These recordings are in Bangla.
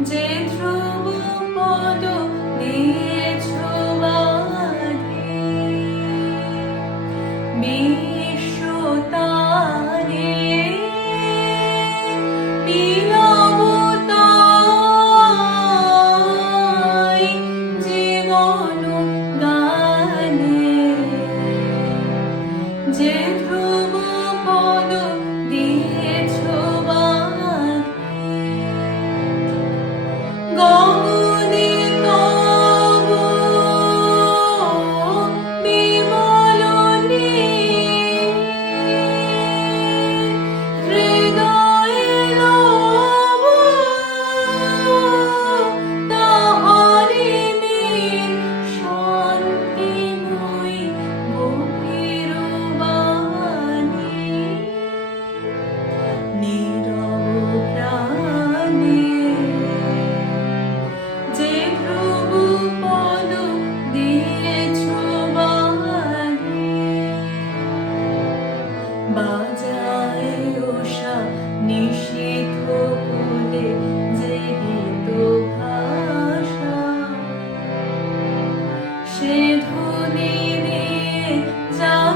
যে ধ্রুব পদ দিয়েছ বাধে বিশ্বতারে বিলবতাই জীবন গানে যে ধ্রুব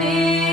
me.